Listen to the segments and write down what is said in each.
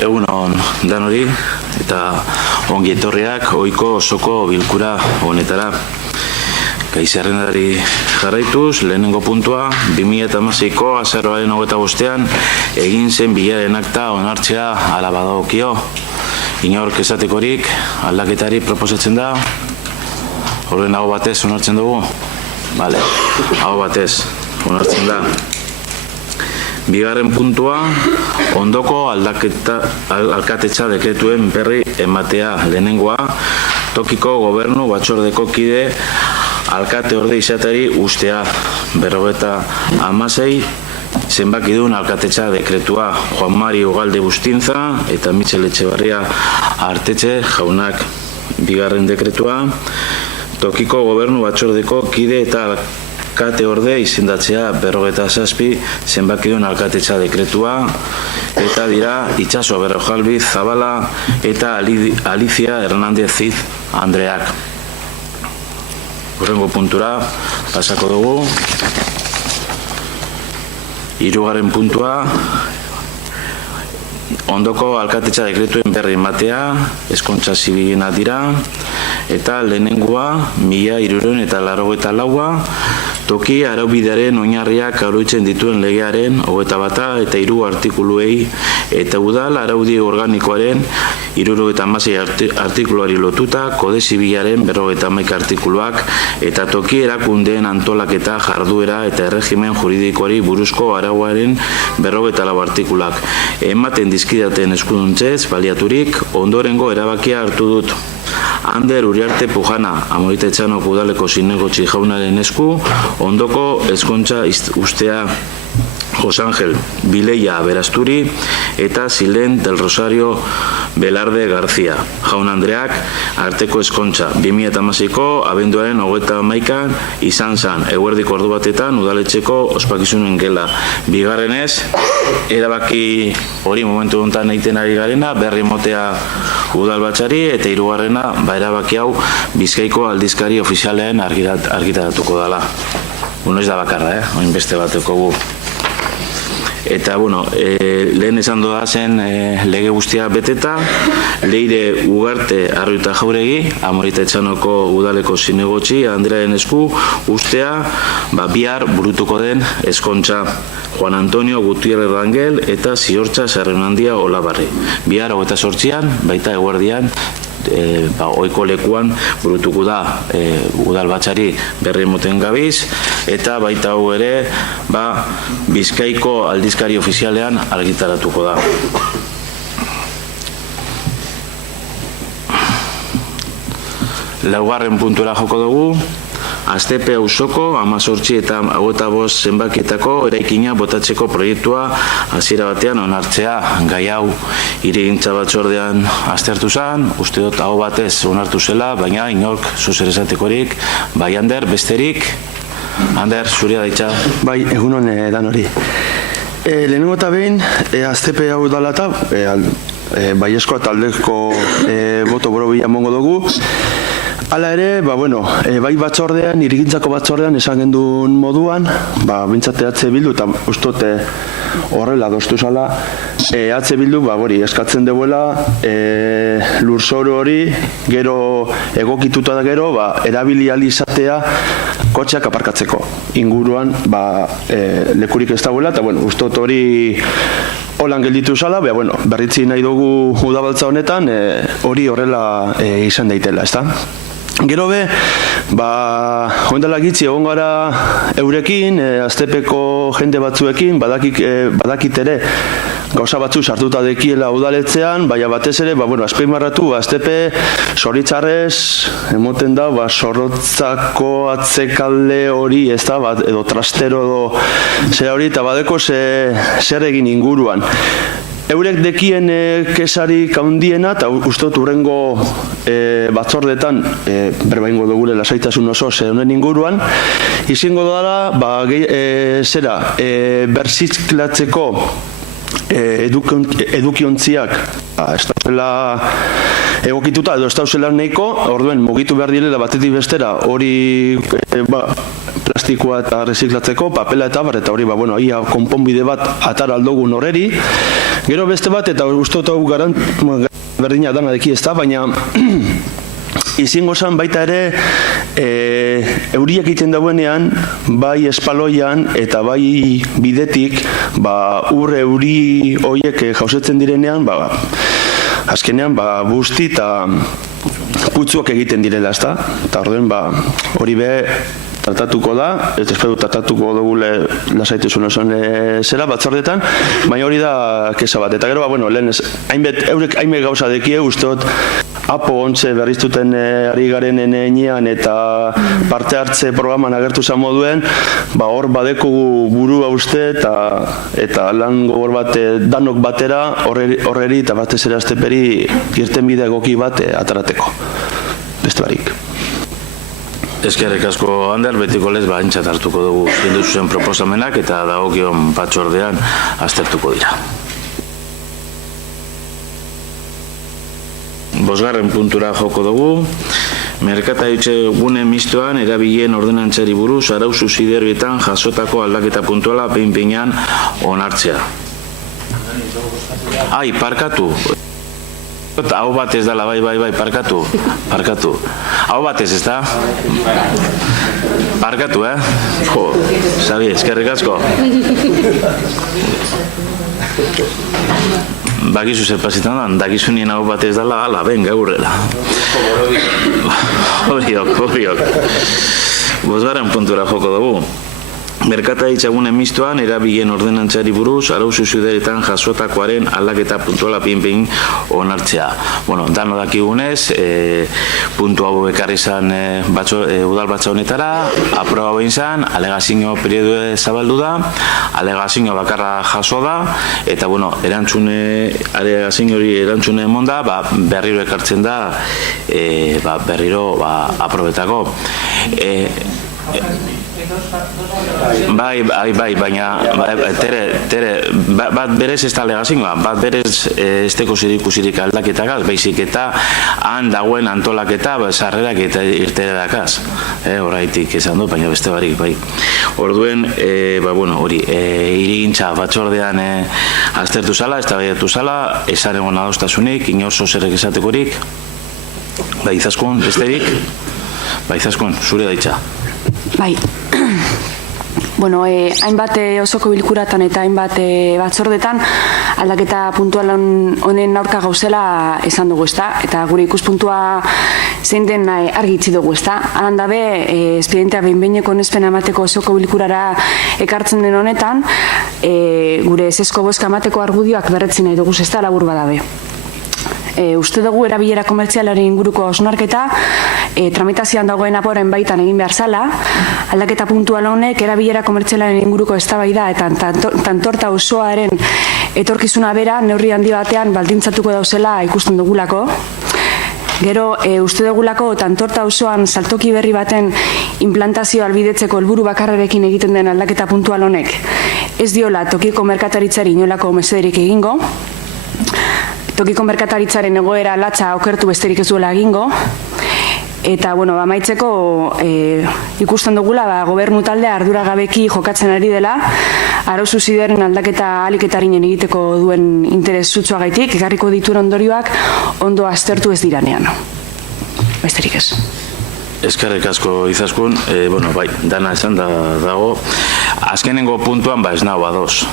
Egun on danori eta ongi etorriak ohiko osoko bilkura honetara. Gai zerrendari jarraituz, lehenengo puntua, 2016ko azaroaren 25ean egin zen bilaren akta onartzea hala badagokio. Inork esatekorik aldaketari proposatzen da. Horren hau batez onartzen dugu? Bale, hau batez onartzen da. Bigarren puntua, ondoko alkatetza dekretuen berri ematea. Lehenengoa, tokiko gobernu batzordeko kide alkate orde izateri ustea. 56 zenbakidun alkatetza dekretua. Juan Mari Ugalde Bustinza eta Mitxel Etxebarria Artetxe jaunak. Bigarren dekretua, tokiko gobernu batzordeko kide eta alkate orde izendatzea. 57 zenbakidun alkatetza dekretua, eta dira Itxaso Berrojalbi Zabala eta Alicia Hernández Cid Andreak. Horrengo puntura pasako dugu. Hirugarren puntua, ondoko alkatetza dekretuen berri ematea, ezkontza zibilena dira, eta lehenengoa 1384 toki araubidearen oinarriak arautzen dituen legearen 21 eta 3 artikuluei eta udal araudi organikoaren 76 artikuluari lotuta kode zibilaren 51 artikuluak eta toki erakundeen antolaketa jarduera eta erregimen juridikoari buruzko arauaren 44 artikulak. Ematen dizkidaten eskuduntzez baliaturik ondorengo erabakia hartu dut. Ander Uriarte Pujana, Amoritetxanok udaleko zinegotzi jaunaren esku, ondoko ezkontza ustea Jose Ángel Bileia Berasturi eta Silen del Rosario Velarde García. Jaun Andreak arteko ezkontza 2016ko abenduaren 21an izan zan, eguerdiko ordu batetan udaletxeko ospakizunen gela. Bigarrenez, erabaki hori momentu honetan egiten ari garena, berri motea udalbatzari, eta hirugarrena, erabaki hau Bizkaiko aldizkari ofizialean argitaratuko dela. Ez da bakarra, oin beste bateko gu. Eta, lehen esan doda zen lege guztia beteta, Leire Ugarte Arruita Jauregi, Amoritetxanoko udaleko zinegotzi, Andrearen esku, ustea, bihar burutuko den ezkontza. Juan Antonio Gutierrez Rangel eta Ziortza Sarrenandia Olabarri. Bihar 28an, baita eguerdian, ohiko lekuan burutuko da udalbatzari berri moten gabiz, eta baita hau ere Bizkaiko aldizkari ofizialean argitaratuko da. Laugarren puntura joko dugu, Aztepe auzoko 18 eta 25 zenbakietako eraikina botatzeko proiektua hasiera batean onartzea. Gai hau hirigintza batzordean aztertu zen, uste dut hau batez onartu zela, baina inork zuzer esatekorik. Bai, Ander, besterik? Ander, zuria daitza. Bai, egunon danori. Lehenengo eta behin, Aztepe hau dala eta baiezko eta aldeko boto borobila mongo dugu. Hala ere, bai batzordean, hirigintzako batzordean esan genduen moduan, bintzate H Bildu eta ustote horrela doztu zala, H Bildu eskatzen deuela lurzoru hori gero egokituta da gero erabili ahal izatea kotxeak aparkatzeko. Inguruan lekurik ez dagoela eta ustot hori holan gelditu zala, berritzi nahi dugu udabaltza honetan hori horrela izan daitela, ezta? Gero be, hoendala gitzi egon gara eurekin, Aztepeko jende batzuekin, badakit ere gauza batzu sartuta dekiela udaletzean, baina batez ere, azpimarratu, Aztepe zoritzarrez, emoten da, zorrotzako atzekalde hori, ez da, edo trastero edo zera hori, eta badeko zer egin inguruan. Eurek dekien kesarik handiena, eta ustot urrengo batzordetan, berbaingo dugule lasaitasun oso honen inguruan, izango dara, berziklatzeko edukiontziak ez dauzela egokituta edo ez dauzela nahiko, orduen mugitu behar direla batetik bestera hori plastikoa eta reziklatzeko, papela eta hori ia konponbide bat atara aldogun horreri, Gero beste bat, eta uste hau berdina dana deki ez da, baina izango zen baita ere euriak egiten dauenean, bai espaloian eta bai bidetik, ur euri horiek jausetzen direnean, azkenean busti eta putzuak egiten direla, ezta? Eta orduen hori be tratatuko da, eta espero tratatuko dugule lasaitezun oson zera batzordetan, baina hori da kesa bat. Eta gero, lehen eurek hainbet gauza dekie, usteot apo ontze berriztuten ari garen enean eta parte hartze programan agertu zan moduen, hor badekugu burua uste eta lan gogor bat danok batera horreri eta batez ere azteperi irten bide egoki bat atarateko. Beste barik. Eskerrik asko, Ander, betiko lez aintzat hartuko dugu zindu zuzen proposamenak eta dagokion batzordean aztertuko dira. Bosgarren puntura joko dugu, merkataritza gune mistoan erabilen ordenantzari buruz arau subsidiarioetan jasotako aldaketa puntuala behin-behinean onartzea. Ai, parkatu. Hau batez dala, bai, parkatu. Hau batez, ez da? Parkatu, Jo, Xabi, eskerrik asko. Bakizu zer pasitan da, dakizu nien hau batez dala, ala, benga, aurrera. Horiok. Bosgarren puntura joko dugu. Merkataritza gune mistoan erabilen ordenantzari buruz arau subsidiarioetan jasotakoaren aldaketa puntuala behin onartzea. Dano dakigunez, puntu hau ekarri zan udal batza honetara, aproba behin zan, alegazio periodu zabaldu da, alegazio bakarra jaso da, eta alegazio hori erantzune emon da, berriro ekartzen da, berriro aprobetako. Bai, baina bat berez ez da alegazioa, bat berez ez teko zirikusirik aldaketakaz, baizik eta han dagoen antolaketa sarrerak eta irterakaz. Horaitik esan du, baina beste barik, bai. Orduen, hori, hirigintza batzordean aztertu zala, ez da baiatu zala, esan egon adostasunik, inor zozerek esatekorik, izaskun, besterik, izaskun, zure daitza. Bai, hainbat osoko bilkuratan eta hainbat batzordetan aldaketa puntual honen aurka gauzela esan dugu, ezta? Eta gure ikuspuntua zein den argi itzi dugu, ezta? Haran dabe, espedientea behin-behineko onespena emateko osoko bilkurara ekartzen den honetan, gure ezezko bozka emateko argudioak berretzi nahi dugu, ezta? Labur badabe. Uste dugu erabilera komertzialaren inguruko osnarketa tramitazioan dagoen aporen baitan egin behar zala, aldaketa puntual honek erabilera komertzialaren inguruko eztabaida eta tantorta osoaren etorkizuna bera neurri handi batean baldintzatuko dauzela ikusten dugulako. Gero, uste dugulako tantorta osoan saltoki berri baten implantazio albidetzeko helburu bakarrarekin egiten den aldaketa puntual honek ez diola tokiko merkataritzari inolako mesederik egingo, tokiko merkataritzaren egoera latza okertu besterik ez duela egingo, eta, amaitzeko ikusten dugula, gobernu taldea arduragabeki jokatzen ari dela, arau subsidiarioen aldaketa ahalik-etarinen egiteko duen interes sutsuagaitik, ekarriko dituen ondorioak ondo aztertu ez diranean. Besterik ez. Eskerrik asko izaskun, dana esan dago. Azkenengo puntuan ez nago ados.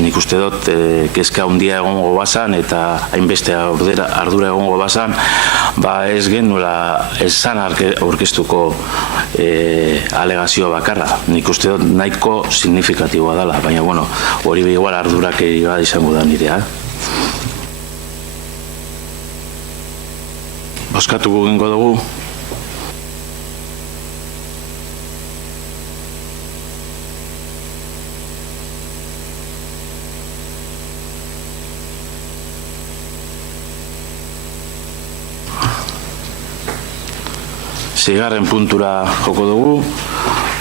Nik uste dut kezka handia egongo bazan eta hainbeste ardura egongo bazan, ez genuela esan aurkeztuko alegazio bakarra. Nik uste dut nahiko signifikatiboa dela, baina hori igual ardurak izango da nirea. Bozkatuko gengo dugu. Seigarren puntura joko dugu,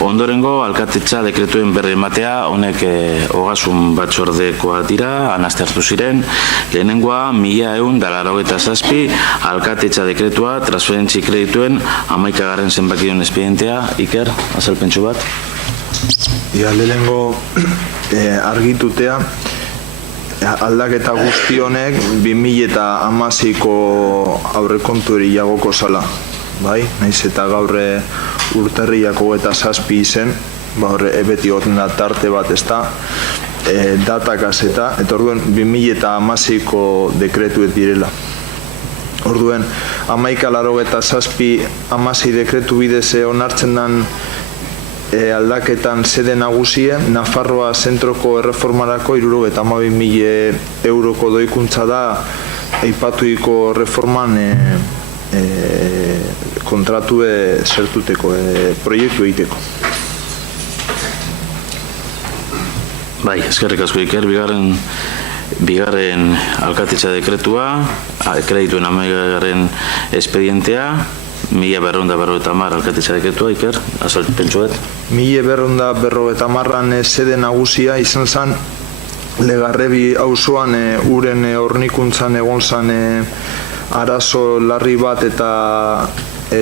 ondorengo alkatetza dekretuen berri ematea, honek ogasun batzordekoa dira, anaztertu ziren, lehenengoa 1187 alkatetza dekretua, transferentzi kredituen 11. zenbakion espedientea. Iker, azalpentsu bat? Lehenengo argitutea, aldaketa guzti honek 2016ko aurrekontu jagoko zala. Bai, naiz eta gaur urtarrilako eta 7 izen, beti goten da tarte bat ezta, datakaz eta orduen 2016ko dekretuet direla. Orduen, 1187 dekretu bidez onartzen den aldaketan sede nagusie, Nafarroa zentroko erreformarako 72.000 euroko doikuntza da aipatuiko reforman kontratue zertuteko, proiektu egiteko. Bai, eskerrik asko Iker, bigarren alkatetza dekretua, kredituen 11. espedientea, 1250 alkatetza dekretua, Iker, pentsuet? 1250an sede nagusia izan zen Legarrebi auzoan uren hornikuntzan egon zen arazo larri bat eta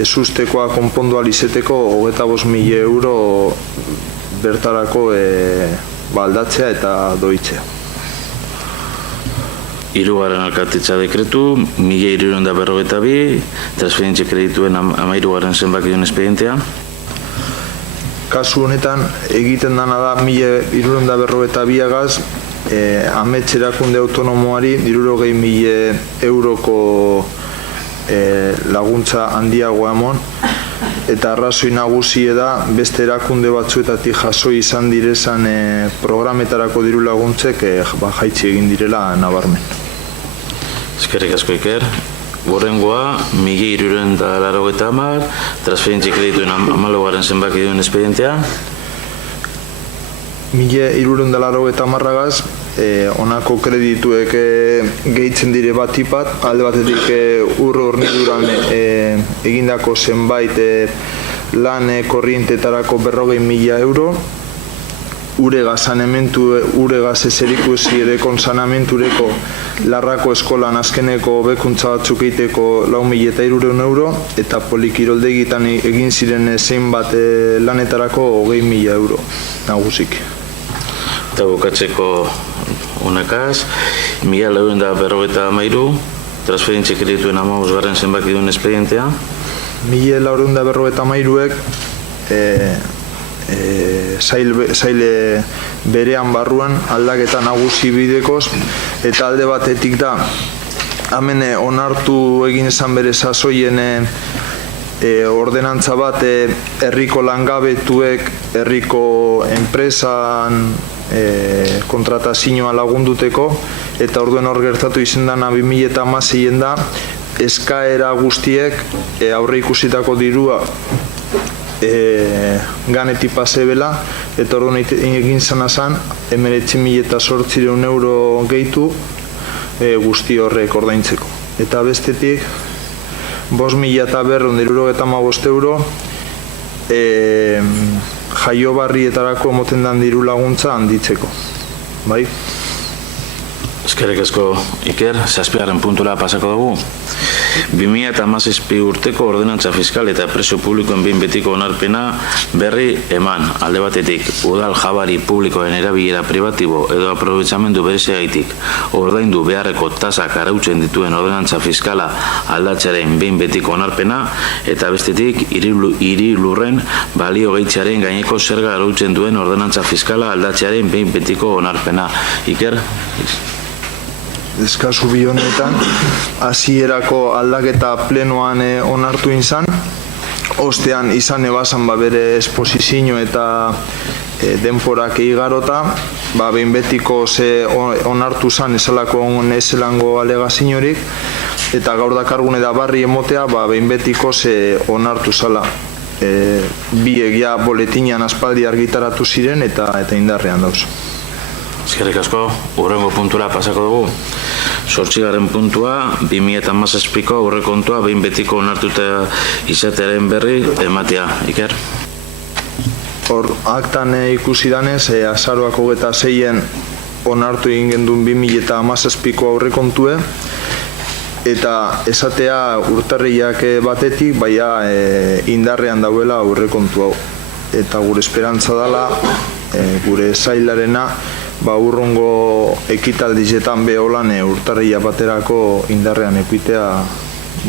sustekoa konpondu alizeteko 25.000 euro bertarako aldatzea eta doitzea. Hirugarren alkatetza dekretu, 1342, transferentzia kredituen 13. zenbakidun espedientea. Kasu honetan, egiten dana da 1342agaz, amets erakunde autonomoari 60.000 euroko laguntza handiagoa emon, eta arrazoi nagusie da beste erakunde batzuetatik jaso izan direzan programetarako diru laguntzek jaitsi egin direla nabarmen. Eskerrik asko Iker. Gorrengoa, 1380, transferentzia kredituen 14. zenbakidun espedientea. 1380agaz, honako kredituek gehitzen dire bat tipat, alde batetik urro horniduran egindako zenbait lan korrientetarako 40.000 euro, uregaz ezeriku zidekon sanamentureko Larrako eskolan azkeneko hobekuntza batzuk egiteko 4.300 euro, eta polikiroldegitan egin ziren zenbat lanetarako 20.000 euro nagusik. Eta bukatzeko honekaz, 1453, transferentzia kredituen 15. zenbakidun espedientea. 1453ek saile berean barruan aldaketa nagusi bidekoz, eta alde batetik da hemen onartu egin izan bere sasoien ordenantza bat herriko langabetuek herriko enpresan kontratazioa lagunduteko, eta orduen hor gertatu izan dana 2016 da eskaera guztiek aurre ikusitako dirua ganetik pasebela, eta orduan egin zana zan 19.800 euro gehitu guzti horrek ordaintzeko. Eta bestetik 5.275 euro jaiobarrietarako emoten dan diru laguntza handitzeko. Bai? Eskerrik asko Iker, 7. puntura pasako dugu. 2017 urteko ordenantza fiskal eta prezio publikoen behin betiko onarpena berri eman. Alde batetik, udal jabari publikoen erabilera pribatibo edo aprobetxamendu bereziagaitik ordaindu beharreko tasak arautzen dituen ordenantza fiskala aldatzearen behin betiko onarpena, eta bestetik, hiri lurren balio gehitzearen gaineko zerga arautzen duen ordenantza fiskala aldatzearen behin betiko onarpena. Iker? Eskazu bi honetan, hasierako aldaketa plenoan onartu izan, ostean izan ebazan bere esposizio eta denporak igarota, behin betiko onartu zan esalako ezelango alegaziorik, eta gaur dakargune da barri emotea, behin betiko onartu zala. Bi egia boletinean aspaldi argitaratu ziren eta indarrean dauz. Eskerrik asko, hurrengo puntura pasako dugu. 8. puntua, 2017ko aurrekontua behin betiko onartuta izatearen berri ematea. Iker? Hor, aktan ikusi danez, azaroak 26-en onartu egin gendun 2017ko aurrekontue, eta esatea urtarriak batetik, baina indarrean dauela aurrekontu hau. Eta gure esperantza dela, gure sailarena, urrungo ekitaldizetan beholan urtarria baterako indarrean epitea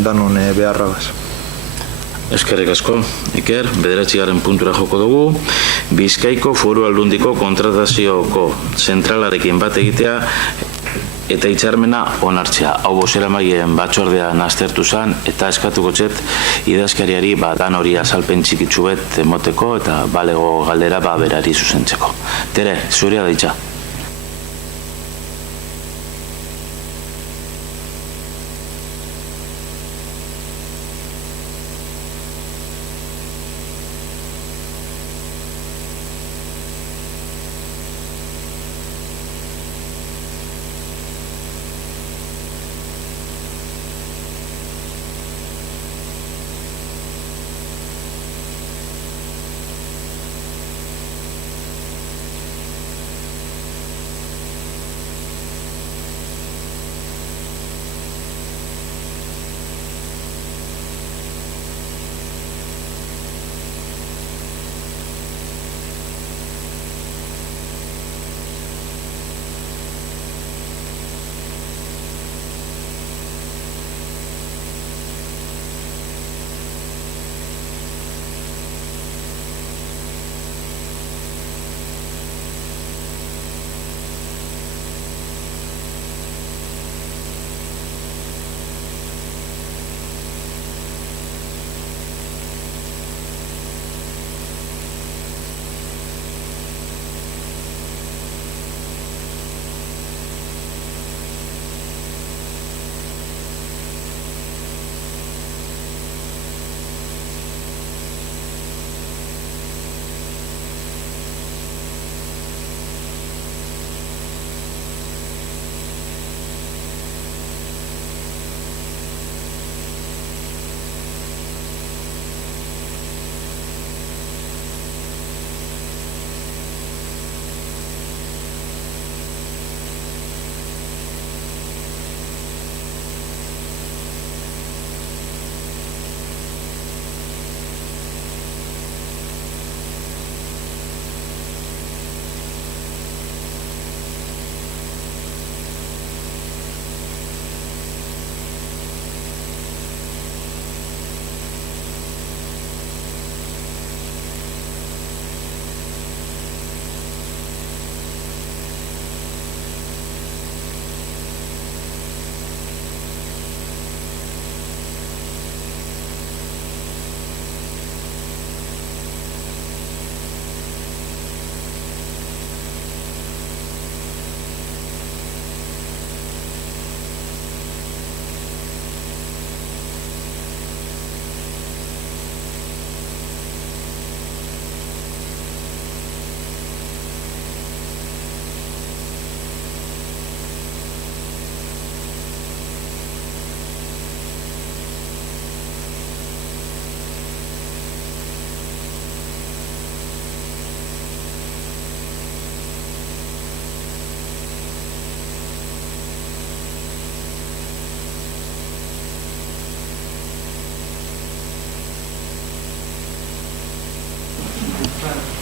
danon beharragaz. Eskerrik asko, Iker, 9. puntura joko dugu, Bizkaiko Foru Aldundiko kontratazioko zentralarekin bat egitea eta hitzarmena onartzea. Hau bozeramaileen batzordean aztertu zen eta eskatuko txet idazkariari dan hori azalpen txikitsu bet emoteko eta balego galdera berari zuzentzeko. Tere, zurea daitza.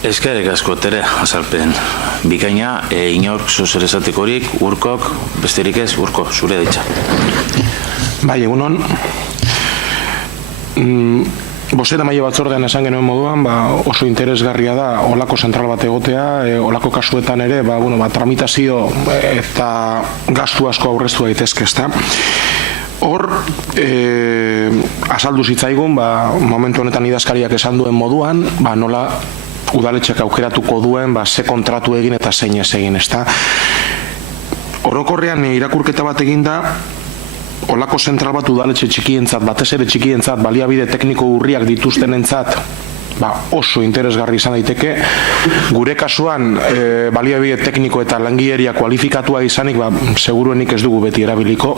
Eskerrik asko, Tere, azalpen bikaina, inork zozer esatekorik, Urkok, besterik ez, Urko, zure ditza. Bai, egunon. Bozeramaile batzordean esan genuen moduan, oso interesgarria da olako zentral bat egotea, olako kasuetan ere, tramitazio eta gastu asko aurreztu daitezke, ezta. Hor, azaldu zitzaigun, momentu honetan idazkariak esan duen moduan, nola udaletxeak aukeratuko duen, ze kontratu egin eta zein ez egin, ezta. Orokorrean irakurketa bat egin da, olako zentral bat udaletxe txikientzat, batez ere txikientzat, baliabide tekniko urriak dituztenentzat, oso interesgarri izan daiteke. Gure kasuan, baliabide tekniko eta langileria kualifikatua izanik, seguruenik ez dugu beti erabiliko.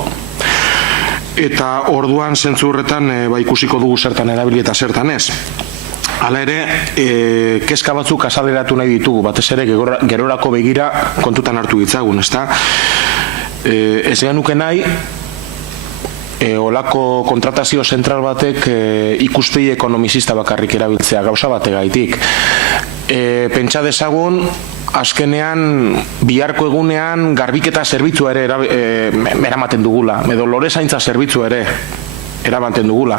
Eta orduan zentzu horretan ikusiko dugu zertan erabili eta zertan ez. Hala ere, kezka batzuk azaleratu nahi ditugu, batez ere gerorako begira kontutan hartu ditzagun, ezta? Ez genuke nahi, olako kontratazio zentral batek ikuspegi ekonomizista bakarrik erabiltzea gauza bategaitik. pentsa dezagun, azkenean biharko egunean garbiketa zerbitzua ere eramaten dugula, edo lore zaintza zerbitzu ere eramaten dugula.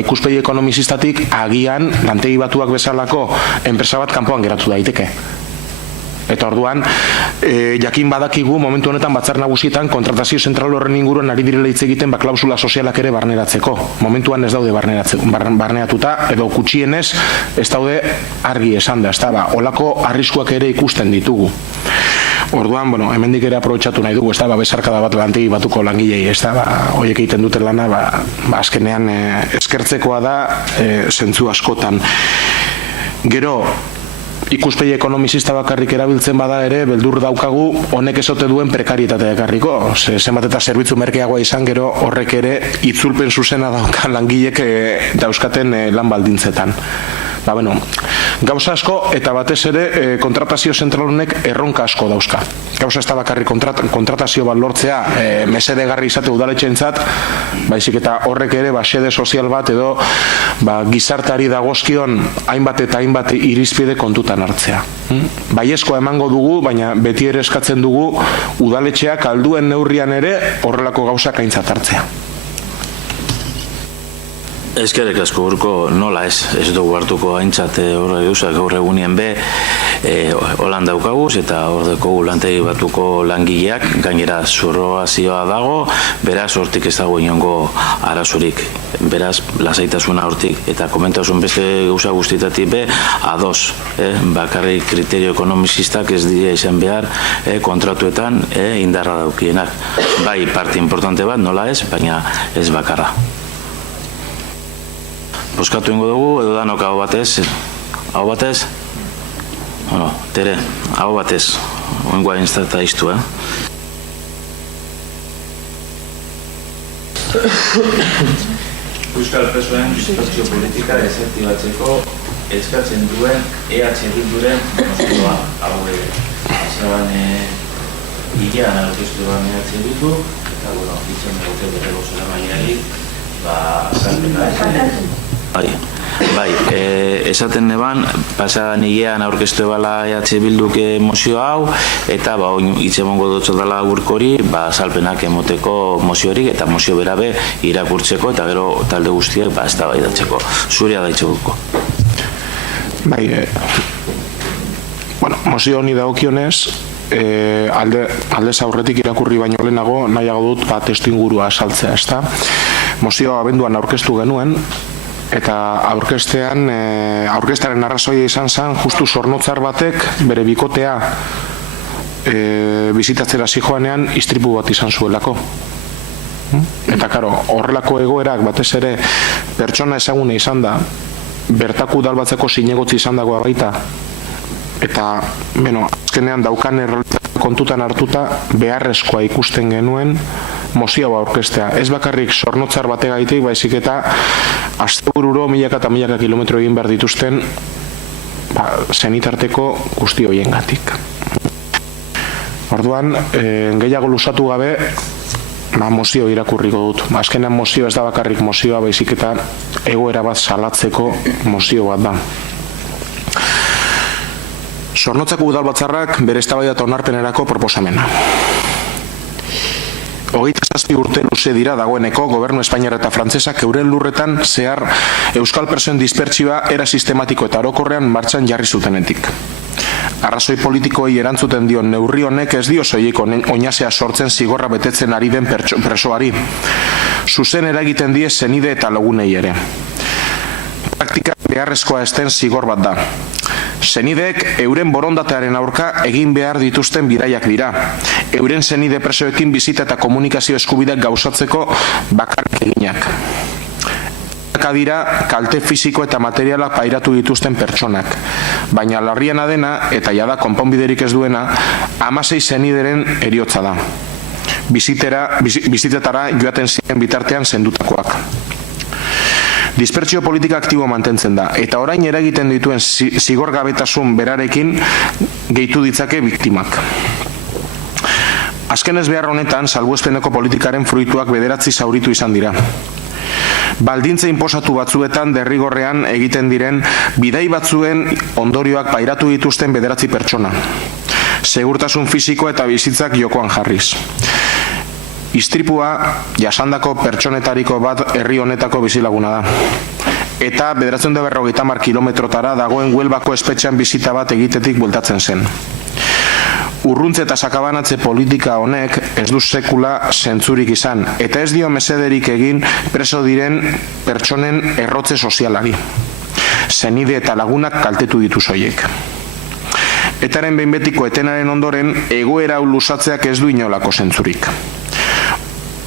Ikuspegi ekonomizistatik agian lantegi batuak bezalako enpresa bat kanpoan geratu daiteke. Eta orduan, jakin badakigu momentu honetan batzar nagusietan kontratazio zentral horren inguruan ari direla hitz egiten klausula sozialak ere barneratzeko. Momentuan ez daude barneratuta, edo gutxienez ez daude argi esan da, olako arriskuak ere ikusten ditugu. Orduan, hemendik ere aprobetxatu nahi dugu, besarkada bat lantegi batuko langilei, horiek egiten duten lana, azkenean eskertzekoa da zentzu askotan. Gero, ikuspegi ekonomizista bakarrik erabiltzen bada ere, beldur daukagu honek ezote duen prekarietatea ekarriko. Zenbat eta zerbitzu merkeagoa izan, gero horrek ere itzulpen zuzena daukan langilek dauzkaten lan baldintzetan. Gauza asko eta batez ere kontratazio zentral honek erronka asko dauzka. Gauza ez da bakarrik kontratazio bat lortzea mesedegarri izate udaletxeentzat, baizik eta horrek ere xede sozial bat edo gizarteari dagozkion hainbat eta hainbat irizpide kontutan hartzea. Baiezkoa emango dugu, baina beti ere eskatzen dugu udaletxeak alduen neurrian ere horrelako gauzak aintzat hartzea. Eskerrik asko urko, nola ez dugu hartuko aintzat horre gauzak gaur egunien holan daukaguz eta hor dekogu lantegi batuko langileak, gainera zurroazioa dago, beraz hortik ez dago inongo arazurik, beraz lasaitasuna hortik eta komentasun beste gauza guztitatik ados, bakarrik kriterio ekonomizistak ez dira izan behar kontratuetan indarra daukienak. Bai, parte importante bat, nola ez, baina ez bakarra. Boskatu ingo dugu, edo danok hau batez? Hau batez? Tere, hau batez. Oengoa instata iztu, Euskal Presoen dispertsio politika desaktibatzeko eskatzen duen EH Bilduren mozioa. Hau azaban hilean aurkeztu duan EH Bildu, eta ditzen dugu berrego zela mainari, azalpena Bai, esaten neban, pasadan hilean aurkeztu ebala EH Bilduk mozio hau, eta hitz emongo dutzo dela urkori, azalpenak emoteko moziorik, eta mozio berabe irakurtzeko, eta gero talde guztiek ez da bai datzeko. Zuria da itxeguko. Bai, mozio honi daukionez, aldez aurretik irakurri baino lehenago, nahiago dut testu ingurua asaltzea, ezta? Mozioa abenduan aurkeztu genuen, eta aurkeztearen arrazoia izan zen, justu Zornotzar batek bere bikotea bizitatzera zijoanean istripu bat izan zuelako. Eta karo, horrelako egoerak batez ere pertsona ezagune izan da, bertaku udalbatzeko zinegotzi izan dagoa baita, eta azkenean daukan kontutan hartuta beharrezkoa ikusten genuen mozioa aurkeztea. Ez bakarrik Zornotzar bategaitik, baizik eta astebururo milaka eta milaka kilometro egin behar dituzten zenitarteko guzti horiengatik. Orduan, gehiago luzatu gabe, mozio irakurriko dut. Azkenean mozio ez da bakarrik mozioa, baizik eta egoera bat salatzeko mozio bat da. Zornotzako udalbatzarrak bere eztabaida eta onarpenerako proposamena. 27 urte luze dira dagoeneko gobernu espainiar eta frantsesak euren lurretan zehar euskal pertsonen dispertsioa era sistematiko eta orokorrean martxan jarri zutenetik. Arrazoi politikoei erantzuten dion neurri honek ez dio soilik oinazea sortzen zigorra betetzen ari den presoari. Zuzen eragiten die senide eta lagunei ere. Praktika beharrezkoa ez den zigor bat da. Senideek euren borondatearen aurka egin behar dituzten bidaiak dira. Euren senide presoekin bizita eta komunikazio eskubideak gauzatzeko bakarrik eginak. Dira kalte fisiko eta materiala pairatu dituzten pertsonak. Baina larriena dena, eta jada konponbiderik ez duena, 16 senideren heriotza da. Bizitetara joaten ziren bitartean sendutakoak. Dispertsio politika aktibo mantentzen da, eta orain eragiten dituen zigorgabetasun berarekin gehitu ditzake biktimak. Azken ez behar honetan, salbuespeneko politikaren fruituak 9 zauritu izan dira. Baldintza inposatu batzuetan derrigorrean egiten diren bidai batzuen ondorioak pairatu dituzten 9 pertsona. Segurtasun fisiko eta bizitzak jokoan jarriz. Istripua jasandako pertsonetariko bat herri honetako bizilaguna da. Eta 950 kilometrotara dagoen Huelbako espetxean bizita bat egitetik bueltatzen zen. Urruntze eta sakabanatze politika honek ez du sekula zentzurik izan, eta ez dio mesederik egin preso diren pertsonen errotze sozialari. Senide eta lagunak kaltetu ditu soiek. Etaren behin betiko etenaren ondoren, egoera hau luzatzeak ez du inolako zentzurik.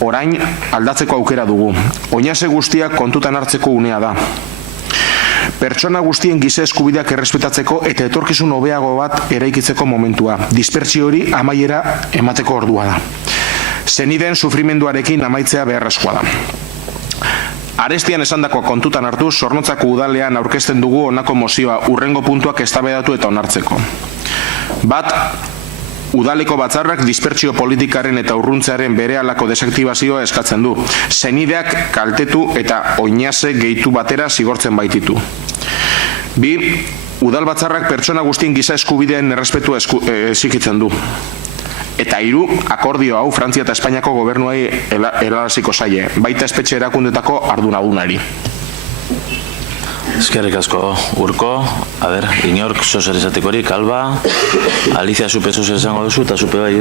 Orain aldatzeko aukera dugu. Oinase guztiak kontutan hartzeko unea da. Pertsona guztien giza eskubideak errespetatzeko eta etorkizun hobeago bat eraikitzeko momentua. Dispertsio hori amaiera emateko ordua da. Senideen sufrimenduarekin amaitzea beharrezkoa da. Arestian esandakoa kontutan hartu, Zornotzako udalean aurkezten dugu honako mozioa hurrengo puntuak eztabaidatu eta onartzeko. Bat, udaleko batzarrak dispertsio politikaren eta urruntzearen berehalako desaktibazioa eskatzen du. Senideak kaltetu eta oinase gehitu batera zigortzen baititu. Bi, udal batzarrak pertsona guztien giza eskubideen errespetua exigitzen du. Eta 3, akordio hau Frantzia eta Espainiako gobernuai helaraziko zaie, baita espetxe erakundetako arduradunari. Eskerrik asko, Urko. Inork sozer esatekorik, Alba, Alicia zupe sozer esango duzu, eta zupe bai,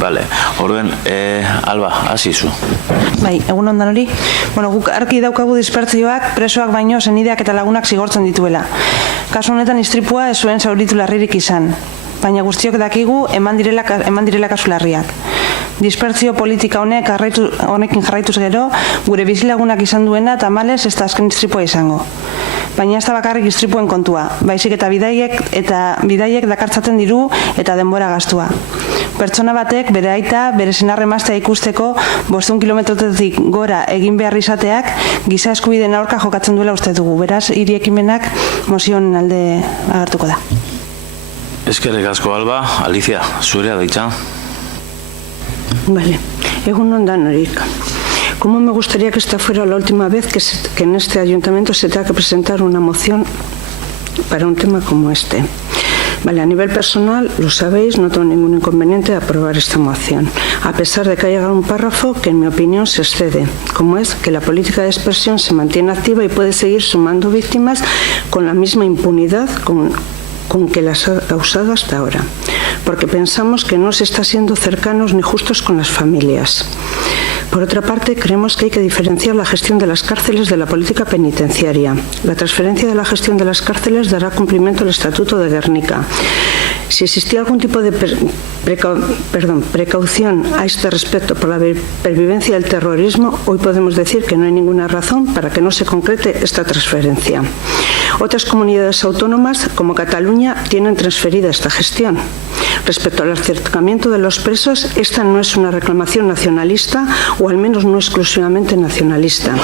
bale. Orduen, Alba, hasi zu. Bai, egun ondan hori. Guk argi daukagu dispertzioak presoak baino senideak eta lagunak zigortzen dituela. Kasu honetan istripua ez zuen zauritu larririk izan. Baina guztiok dakigu eman direla kasu larriak. Dispertsio politika honekin jarraituz gero, gure bizilagunak izan duena tamalez ez da azken istripua izango. Baina ez da bakarrik istripuen kontua, baizik eta bidaiek dakartzaten diru eta denbora gastua. Pertsona batek bere aita, bere senar emaztea ikusteko 500 kilometrotetik gora egin behar izateak giza eskubideen aurka jokatzen duela uste dugu. Beraz, hiri ekimenak mozioen alde agertuko da. Eskerrik asko, Alba. Alicia, zurea daitza. Vale, egun ondan horik. ¿Cómo me gustaría que esta fuera la última vez que en este ayuntamiento se tenga que presentar una moción para un tema como este? Vale, a nivel personal, lo sabéis, no tengo ningún inconveniente de aprobar esta moción, a pesar de que ha llegado un párrafo que en mi opinión se excede, como es que la política de dispersión se mantiene activa y puede seguir sumando víctimas con la misma impunidad con que las ha causado hasta ahora, porque pensamos que no se está siendo cercanos ni justos con las familias. Por otra parte, creemos que hay que diferenciar la gestión de las cárceles de la política penitenciaria. La transferencia de la gestión de las cárceles dará cumplimiento al Estatuto de Guernica. Si existía algún tipo de precaución a este respecto por la pervivencia del terrorismo, hoy podemos decir que no hay ninguna razón para que no se concrete esta transferencia. Otras comunidades autónomas, como Cataluña, tienen transferida esta gestión. Respecto al acercamiento de los presos, esta no es una reclamación nacionalista, o al menos no exclusivamente nacionalista.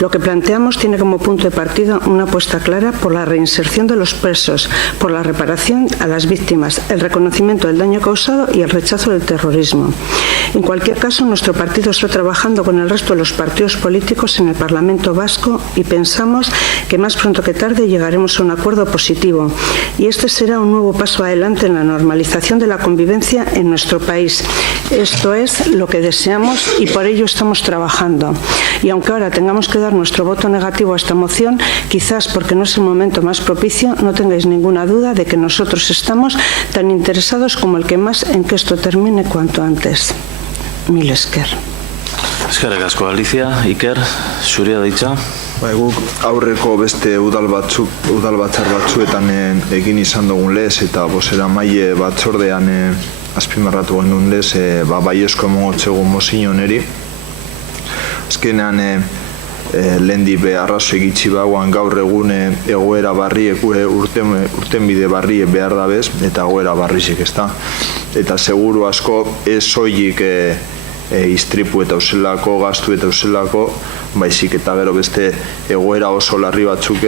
Lo que planteamos tiene como punto de partida una apuesta clara por la reinserción de los presos, por la reparación a las víctimas, el reconocimiento del daño causado y el rechazo del terrorismo. En cualquier caso, nuestro partido está trabajando con el resto de los partidos políticos en el Parlamento Vasco y pensamos que más pronto que tarde llegaremos a un acuerdo positivo. Y este será un nuevo paso adelante en la normalización de la convivencia en nuestro país. Esto es lo que deseamos y por ello estamos trabajando. Y aunque ahora tengamos que dar nuestro voto negativo a esta moción, quizás porque no es el momento más propicio, no tengáis ninguna duda de que nosotros estamos tan interesados como el que más en que esto termine cuanto antes. Mil esker. Eskerrik asko, Alicia. Iker, zurea daitza. Guk aurreko beste udal batzar batzuetan egin izan dugun lez eta bosera maile batzordean azpimarratu genuen lez baiezko emongotzegu mozio neri. Azkenean lehendi beharrazo egitzi bauan gaur egun egoera barriek urtenbide barriek behar dabez eta egoera barrizik ez da. Eta seguru asko ez soilik istripu eta uselako, gastu eta uselako, baizik eta gero beste egoera oso larri batzuk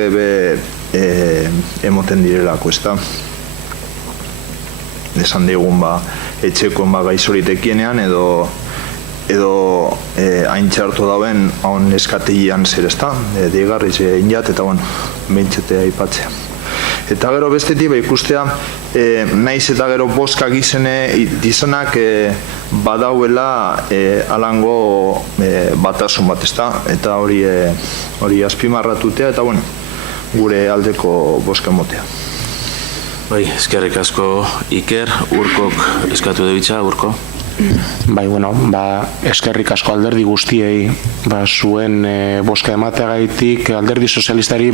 emoten direlako, ez da. Esan digun etxeko gaixoritekienean edo edo hain txartu dauen haun eskategian zer ez da, deigarriz inat eta bentsetea aipatzea. Eta gero bestetik ikustea, naiz eta gero boska gizonak badauela alango batasun bat, ezta? Eta hori azpimarratutea eta gure aldeko boska motea. Bai, eskerrik asko Iker, Urkok eskatu debitza, Urko? Bai, eskerrik asko alderdi guztiei zuen boska emateagaitik, alderdi sozialistari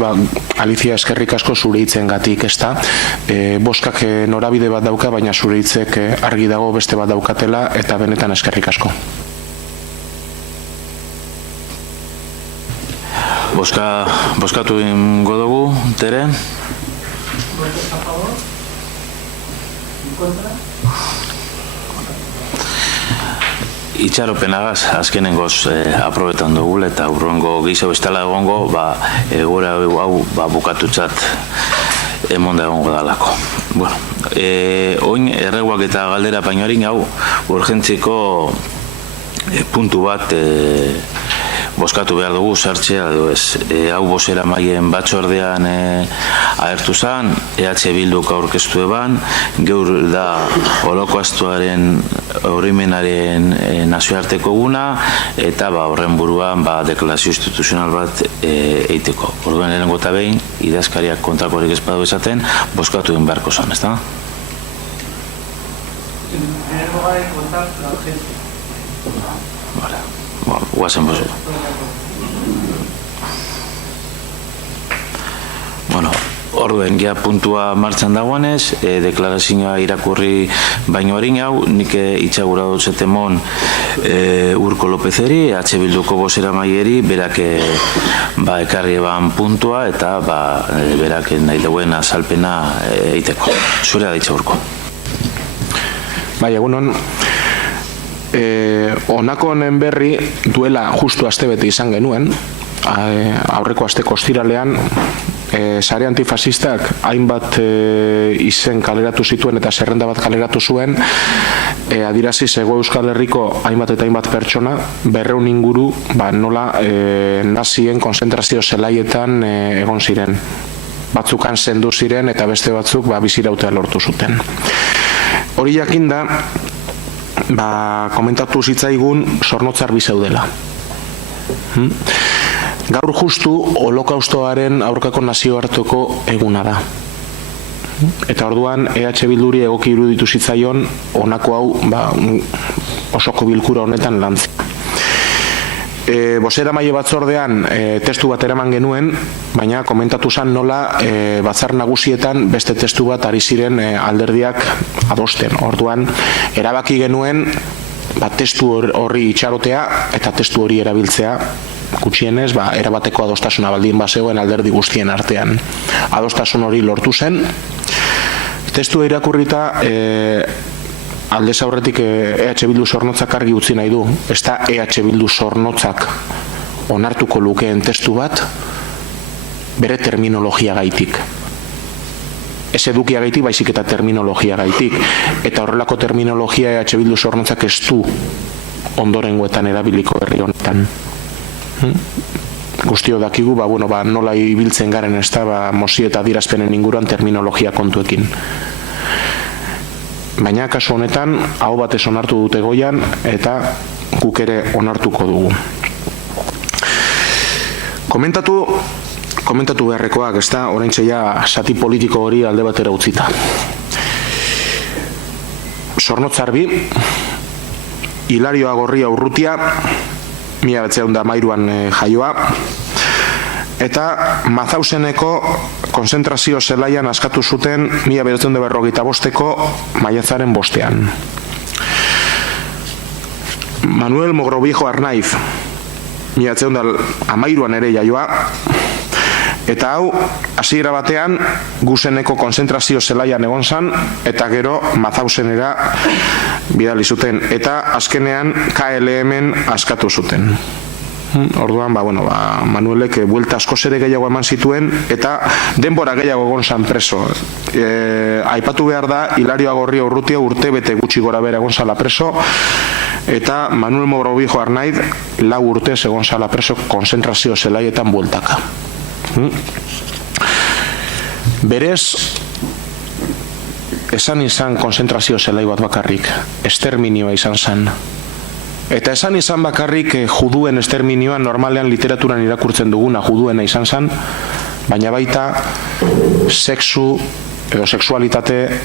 Alicia eskerrik asko zure hitzen gatik, ezta? Boskak norabide bat dauka, baina zure hitzek argi dago beste bat daukatela, eta benetan eskerrik asko. Boskatu ingo dugu, Tere? Itxaropenagaz, azkenengoz aprobetan dugu eta urrengo gizau bestela egongo, egura hau bukatutzat emonda egongo dalako. Oin erreguak eta galdera painoarin hau urgentziko puntu bat boskatu behar dugu sartzea edo ez. Hau bozera maien batzordean agertu zen, EH Bilduk aurkeztu eban, geur da holokaustoaren oroimenaren nazioarteko guna, eta horren buruan deklarazio instituzional bat eiteko. Orduan lehenengo eta behin, idazkariak kontrakorik ez badu esaten, boskatu egin beharko zen, ez da? Guazen bozu. Orduen, ja puntua martxan dagoenez, deklarazioa irakurri baino harin hau, nik itxagura dutzet emon Urko Lopezeri, EH Bilduko bozera maieri, berak ekarri eban puntua eta berak nahi duen azalpena eiteko. Zure da ditza, Urko. Bai, egunon, honako honen berri duela justu astebete izan genuen, aurreko asteko ostiralean, sare antifasistak hainbat izen kaleratu zituen eta zerrenda bat kaleratu zuen, adirazi Hego Euskal Herriko hainbat eta hainbat pertsona 200 inguru nola nazien konzentrazio zelaietan egon ziren. Batzukan zendu ziren eta beste batzuk bizirautea lortu zuten. Hori jakinda, komentatu zitzaigun Zornotzar bizeudela. Gaur justu holokaustoaren aurkako nazioarteko eguna da. Eta orduan EH Bilduri egoki iruditu zitzaion honako hau osoko bilkura honetan lantzea. Bozera maile batzordean testu bat eraman genuen, baina komentatu zen nola batzar nagusietan beste testu bat ari ziren alderdiak adosten. Orduan erabaki genuen testu horri itxarotea eta testu hori erabiltzea gutxienez, erabateko adostasuna baldin bazegoen alderdi guztien artean. Adostasun hori lortu zen. Testu irakurrita aldez aurretik EH Bildu Zornotzak argi utzi nahi du. Ez da EH Bildu Zornotzak onartuko lukeen testu bat bere terminologia gaitik. Ez edukia gaitik, baizik eta terminologia gaitik. Eta horrelako terminologia EH Bildu Zornotzak ez du ondorengoetan erabiliko herri honetan. Guztio dakigu, nola ibiltzen garen ez da, mozio eta adierazpenen inguruan terminologia kontuekin. Baina kasu honetan, hau batez onartu dute goian, eta guk ere onartuko dugu. Komentatu beharrekoak, ez da, oraintxe ja zati politiko hori alde batera utzita. Zornotzar bi, Hilario Agorria Urrutia, 1913an jaioa, eta Mazauzeneko konzentrazio zelaian askatu zuten 1945ko maiatzaren 5. Manuel Mogrovijo Arnaiz, 1913an ere jaioa, eta hau, hasiera batean, Guseneko konzentrazio zelaian egon zan, eta gero Mazauzenera bidali zuten, eta azkenean KLM-en askatu zuten. Orduan, Manuelek buelta askoz ere gehiago eman zituen, eta denbora gehiago egon zan preso. Aipatu behar da, Hilario Agorria Urrutia urte bete gutxi gora bera egon zala preso, eta Manuel Mogrobijo Arnaid 4 urte egon zala preso konzentrazio zelaietan bueltaka. Berez, esan izan konzentrazio zelai bat bakarrik, esterminioa izan zen. Eta esan izan bakarrik juduen esterminioa normalean literaturan irakurtzen duguna juduena izan zen, baina baita sexu edo sexualitate,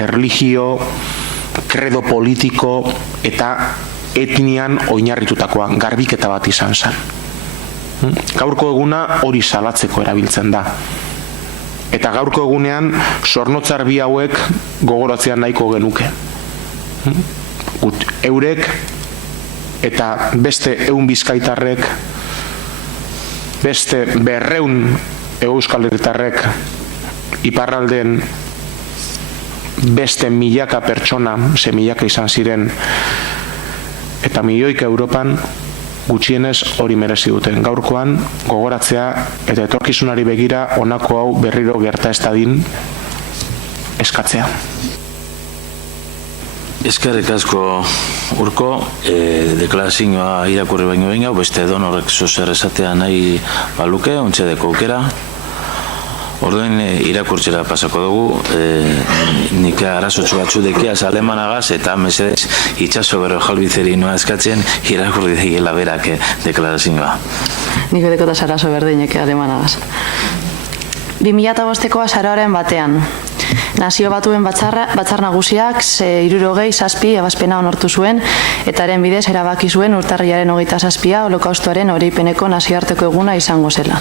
erlijio, kredo politiko eta etnian oinarritutakoa, garbiketa bat izan zen. Gaurko eguna hori salatzeko erabiltzen da. Eta gaurko egunean zornotzar bi hauek gogoratzean nahiko genuke. Eurek eta beste 100 bizkaitarrek, beste 200 euskal herritarrek, iparralden beste milaka pertsona, milaka izan ziren, eta milioika Europan gutxienez hori merezi duten. Gaurkoan gogoratzea eta etorkizunari begira honako hau berriro gerta ez dadin eskatzea. Eskerrik asko Urko, deklarazioa irakurri baino behin hau, beste donorek zozer esatea nahi baluke, ontsedeko aukera. Orduen irakurtzera pasako dugu, nik arazotxu batzu dekiaz alemanagaz eta mesedez itxaso bero jalbizeri noa eskatzen irakurri degela berak deklarazioa. Nik bedeko eta arazo berdinek alemanagaz. 2005ko azaroaren batean, Nazio Batuen batzar nagusiak 67 ebazpena onartu zuen eta haren bidez erabaki zuen urtarrilaren 27 holokaustoaren oroipeneko nazioarteko eguna izango zela.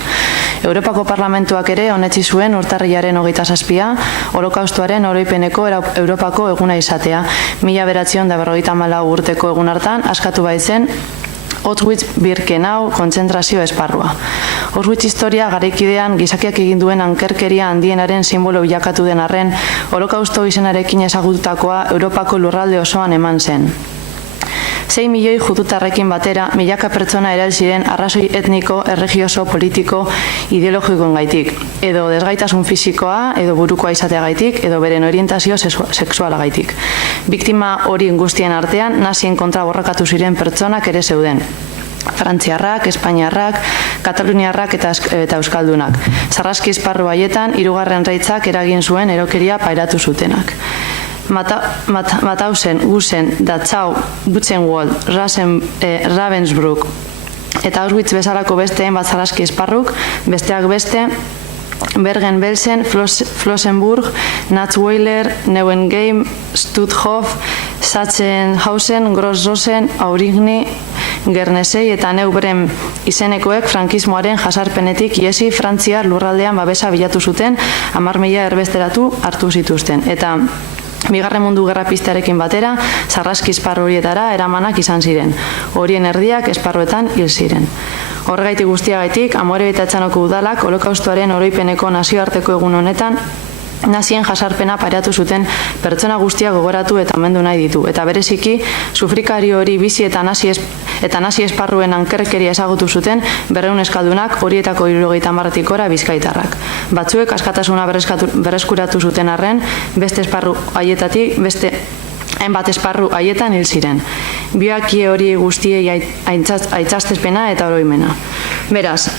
Europako Parlamentuak ere onetsi zuen urtarrilaren 27 holokaustoaren oroipeneko Europako eguna izatea. 1954 urteko egun hartan askatu baitzen Auschwitz-Birkenau kontzentrazio esparrua. Auschwitz historia garaikidean gizakiak egin duen ankerkeria handienaren sinbolo bilakatu den arren, holokausto izenarekin ezagututakoa Europako lurralde osoan eman zen. 6 milioi judutarrekin batera, milaka pertsona erail ziren arrazoi etniko, erregioso, politiko, ideologikoen gaitik, edo desgaitasun fisikoa, edo burukoa izateagaitik, edo beren orientazio sexualagaitik. Biktima hori guztien artean, nazien kontra borrakatu ziren pertsonak ere zeuden. Frantziarrak, Espainiarrak, Kataluniarrak eta Euskaldunak. Sarraski esparru haietan, 3. Reitzak eragin zuen erokeria pairatu zutenak. Mauthausen, Gusen, Dachau, Buchenwald, Ravensbrück eta Auschwitz bezalako besteen bat sarraski esparruk, besteak beste, Bergen-Belsen, Flossenburg, Natzweiler, Neuengeim, Stutthof, Sachsenhausen, Gross-Rosen, Aurigny, Guernesey eta Neubrem izenekoek frankismoaren jasarpenetik iesi Frantziar lurraldean babesa bilatu zuten 10.000 erbesteratu hartu zituzten. Eta Bigarren Mundu Gerra piztearekin batera, sarraski esparru horietara eramanak izan ziren. Horien erdiak esparruetan hil ziren. Horregaitik guztiagaitik, Amorebita Etxanoko udalak holokaustoaren oroipeneko nazioarteko egun honetan nazien jasarpena pairatu zuten pertsona guztia gogoratu eta omendu nahi ditu. Eta bereziki, sufrikari hori bizi eta nazi esparruen ankerkeria ezagutu zuten 200 eskaldunak horietako 70 gora bizkaitarrak. Batzuek askatasuna berreskuratu zuten arren, beste esparru haietatik, beste hainbat esparru haietan hil ziren. Bioakie hori guztiei aitzastezpena eta oroimena. Beraz,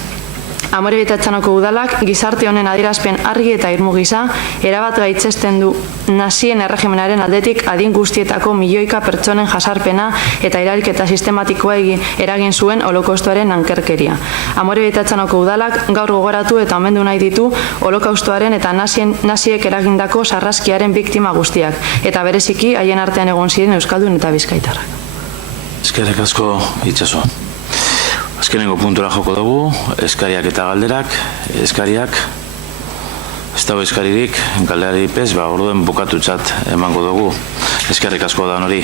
Amorebita Etxanoko udalak gizarte honen adierazpen argi eta irmo gisa erabat gaitzesten du nazien erregimenaren aldetik adin guztietako milioika pertsonen jasarpena eta erailketa sistematikoa eragin zuen holokaustoaren ankerkeria. Amorebita Etxanoko udalak gaur gogoratu eta omendu nahi ditu holokaustoaren eta naziek eragindako sarraskiaren biktima guztiak eta bereziki haien artean egon ziren euskaldun eta bizkaitarrak. Eskerrik asko itxaso. Azkenengo puntura joko dugu, eskariak eta galderak, eskariak, ez dago eskaririk, galderari pez, orduen bukatutzat emango dugu. Eskerrik asko da hori.